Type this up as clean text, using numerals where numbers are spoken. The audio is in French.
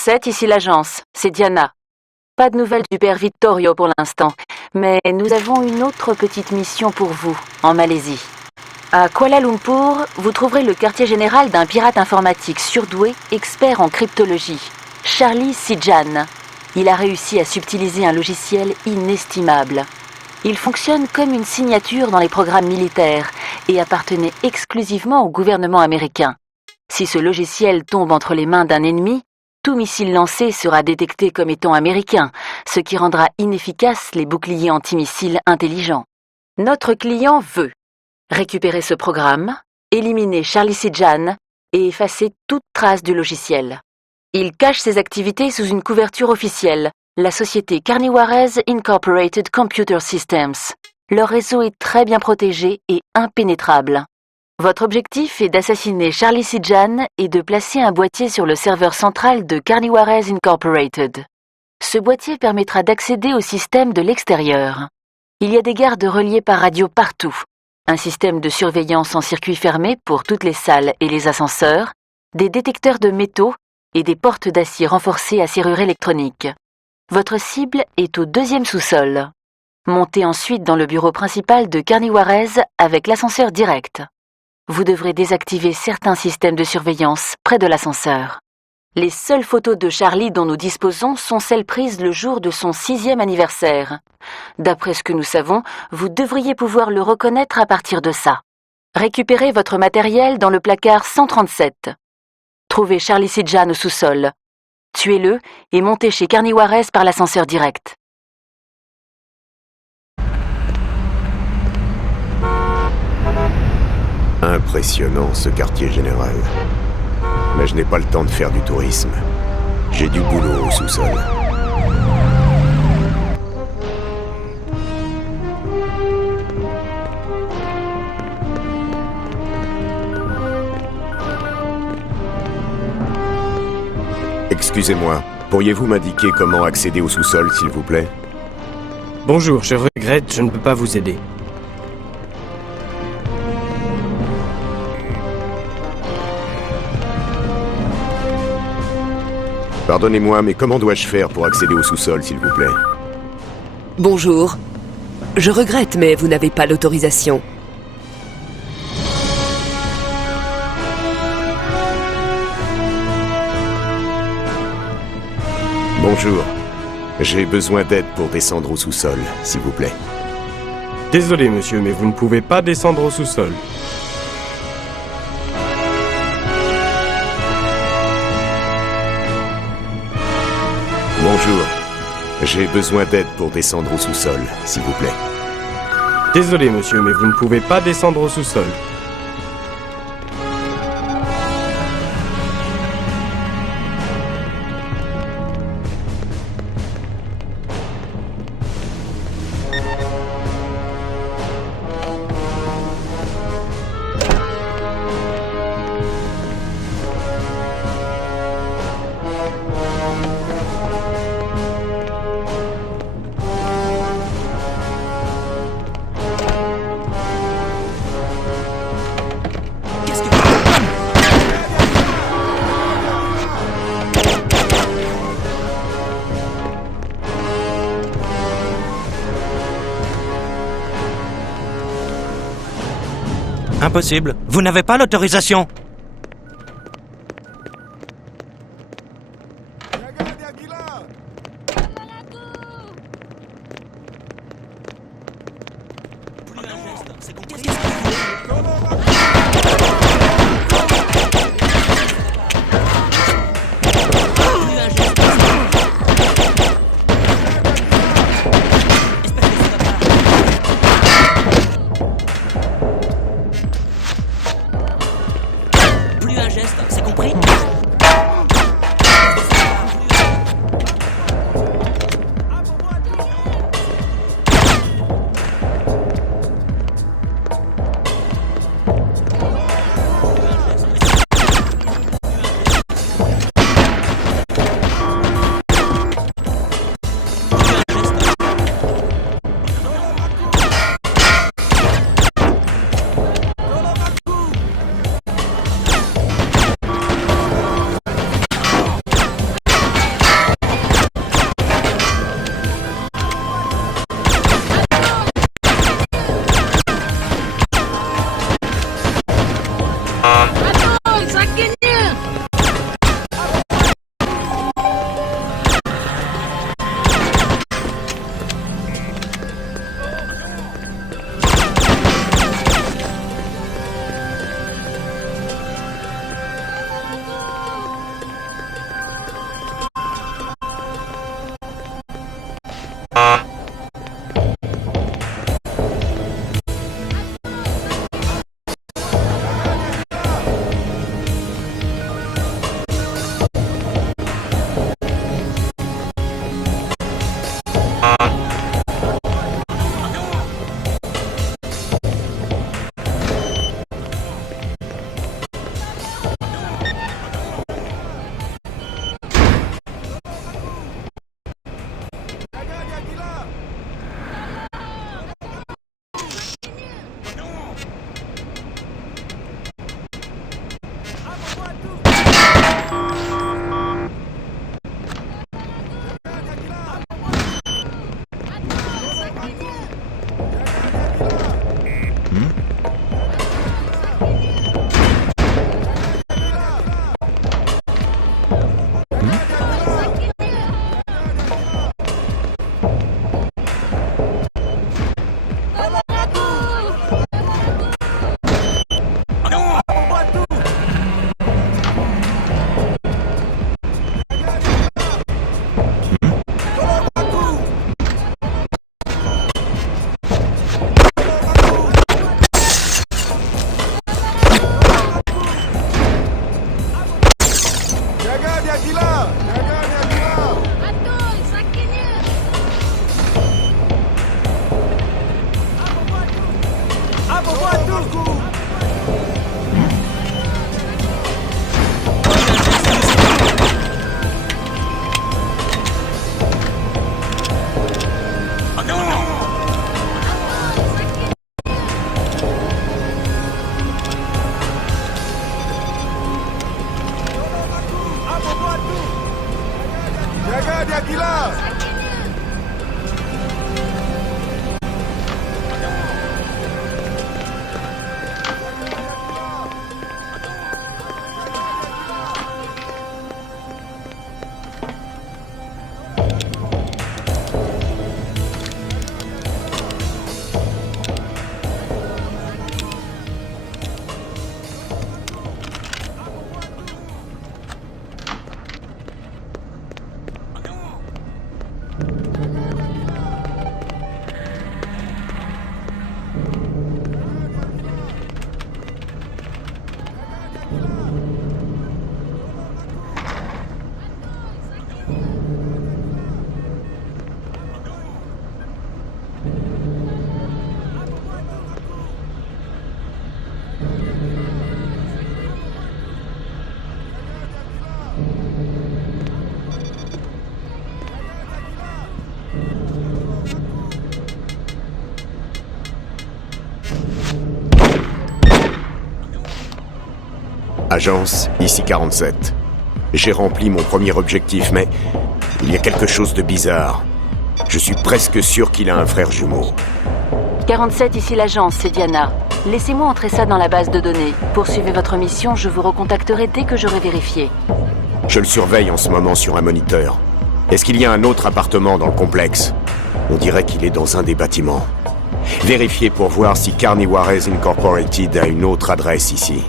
7, ici l'agence, c'est Diana. Pas de nouvelles du père Vittorio pour l'instant, mais nous avons une autre petite mission pour vous, en Malaisie. À Kuala Lumpur, vous trouverez le quartier général d'un pirate informatique surdoué, expert en cryptologie, Charlie Sijan. Il a réussi à subtiliser un logiciel inestimable. Il fonctionne comme une signature dans les programmes militaires et appartenait exclusivement au gouvernement américain. Si ce logiciel tombe entre les mains d'un ennemi, tout missile lancé sera détecté comme étant américain, ce qui rendra inefficaces les boucliers antimissiles intelligents. Notre client veut récupérer ce programme, éliminer Charlie Sijan et effacer toute trace du logiciel. Il cache ses activités sous une couverture officielle, la société Carniwares Incorporated Computer Systems. Leur réseau est très bien protégé et impénétrable. Votre objectif est d'assassiner Charlie Sijan et de placer un boîtier sur le serveur central de Carniwares Incorporated. Ce boîtier permettra d'accéder au système de l'extérieur. Il y a des gardes reliés par radio partout, un système de surveillance en circuit fermé pour toutes les salles et les ascenseurs, des détecteurs de métaux et des portes d'acier renforcées à serrure électronique. Votre cible est au 2e sous-sol. Montez ensuite dans le bureau principal de Carniwares avec l'ascenseur direct. Vous devrez désactiver certains systèmes de surveillance près de l'ascenseur. Les seules photos de Charlie dont nous disposons sont celles prises le jour de son 6e anniversaire. D'après ce que nous savons, vous devriez pouvoir le reconnaître à partir de ça. Récupérez votre matériel dans le placard 137. Trouvez Charlie Sijan au sous-sol. Tuez-le et montez chez Carniwares par l'ascenseur direct. Impressionnant ce quartier général. Mais je n'ai pas le temps de faire du tourisme. J'ai du boulot au sous-sol. Excusez-moi, pourriez-vous m'indiquer comment accéder au sous-sol, s'il vous plaît? Bonjour, je regrette, je ne peux pas vous aider. Pardonnez-moi, mais comment dois-je faire pour accéder au sous-sol, s'il vous plaît? Bonjour. Je regrette, mais vous n'avez pas l'autorisation. Bonjour. J'ai besoin d'aide pour descendre au sous-sol, s'il vous plaît. Désolé, monsieur, mais vous ne pouvez pas descendre au sous-sol. Bonjour. J'ai besoin d'aide pour descendre au sous-sol, s'il vous plaît. Désolé, monsieur, mais vous ne pouvez pas descendre au sous-sol. Impossible. Vous n'avez pas l'autorisation. Agence, ici 47. J'ai rempli mon premier objectif, mais il y a quelque chose de bizarre. Je suis presque sûr qu'il a un frère jumeau. 47, ici l'agence, c'est Diana. Laissez-moi entrer ça dans la base de données. Poursuivez votre mission, je vous recontacterai dès que j'aurai vérifié. Je le surveille en ce moment sur un moniteur. Est-ce qu'il y a un autre appartement dans le complexe? On dirait qu'il est dans un des bâtiments. Vérifiez pour voir si Carney Juarez Incorporated a une autre adresse ici.